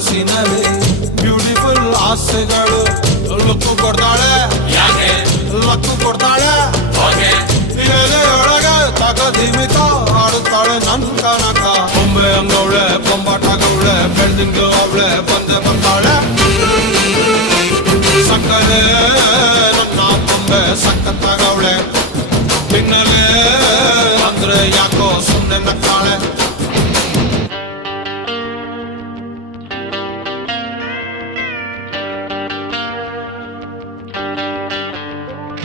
ಮನಸ್ಸಿನಲ್ಲಿ ಬ್ಯೂಟಿಫುಲ್ ಆಸೆಗಳು ಲಕ್ಕು ಕೊಡ್ತಾಳೆ ಲಕ್ಕು ಕೊಡ್ತಾಳೆ ಎಲೆಯೊಳಗೆ ತಗದಿಮಿತ ಆಡುತ್ತಾಳೆ ನನ್ ಕನಕ ಬೊಂಬೆ ಅಂಗವಳೆ ಬೊಂಬಾಟಗವಳೆ ಬೆಳ್ದಿಂಗ್ಳು ಅವಳೆ ಬಂದೆ ಬರ್ತಾಳೆ ಸಕ್ಕರೆ ನನ್ನ ಬೊಂಬೆ ಸಕ್ಕ